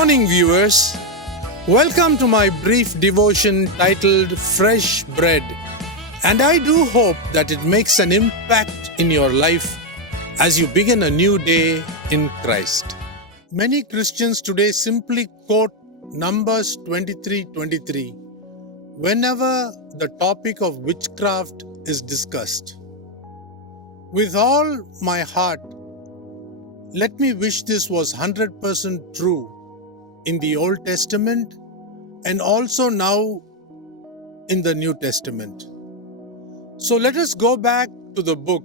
morning, viewers. Welcome to my brief devotion titled Fresh Bread. And I do hope that it makes an impact in your life as you begin a new day in Christ. Many Christians today simply quote Numbers 23:23 whenever the topic of witchcraft is discussed. With all my heart, let me wish this was 100% true in the Old Testament and also now in the New Testament. So let us go back to the book.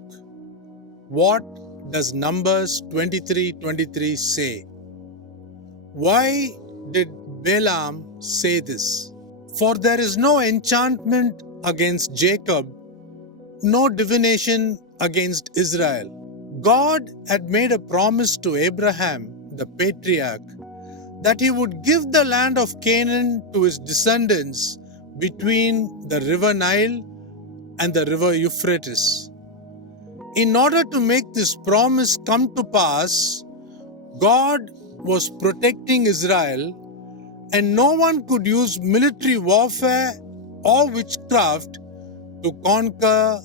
What does Numbers 23:23 say? Why did Balaam say this? For there is no enchantment against Jacob, no divination against Israel. God had made a promise to Abraham, the patriarch, that he would give the land of Canaan to his descendants between the river Nile and the river Euphrates. In order to make this promise come to pass, God was protecting Israel, and no one could use military warfare or witchcraft to conquer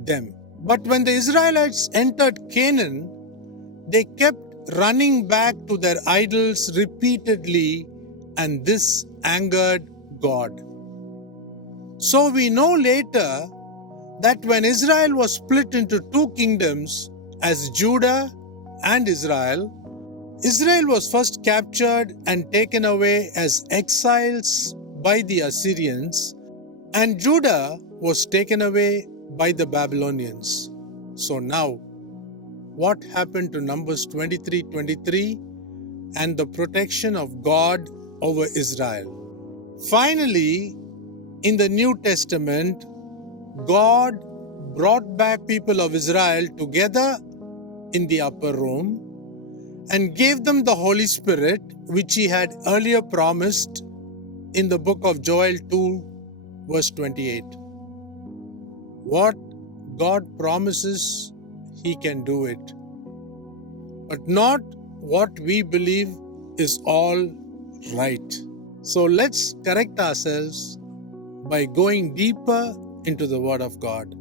them. But when the Israelites entered Canaan, they kept running back to their idols repeatedly, and this angered God. So we know later that when Israel was split into two kingdoms as Judah and Israel, Israel was first captured and taken away as exiles by the Assyrians, and Judah was taken away by the Babylonians. So now, what happened to Numbers 23:23 and the protection of God over Israel? Finally, in the New Testament, God brought back people of Israel together in the upper room and gave them the Holy Spirit, which He had earlier promised in the book of Joel 2, verse 28. What God promises, He can do it. But not what we believe is all right. So let's correct ourselves by going deeper into the Word of God.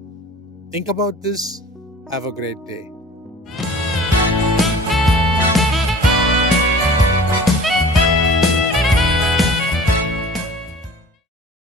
Think about this. Have a great day.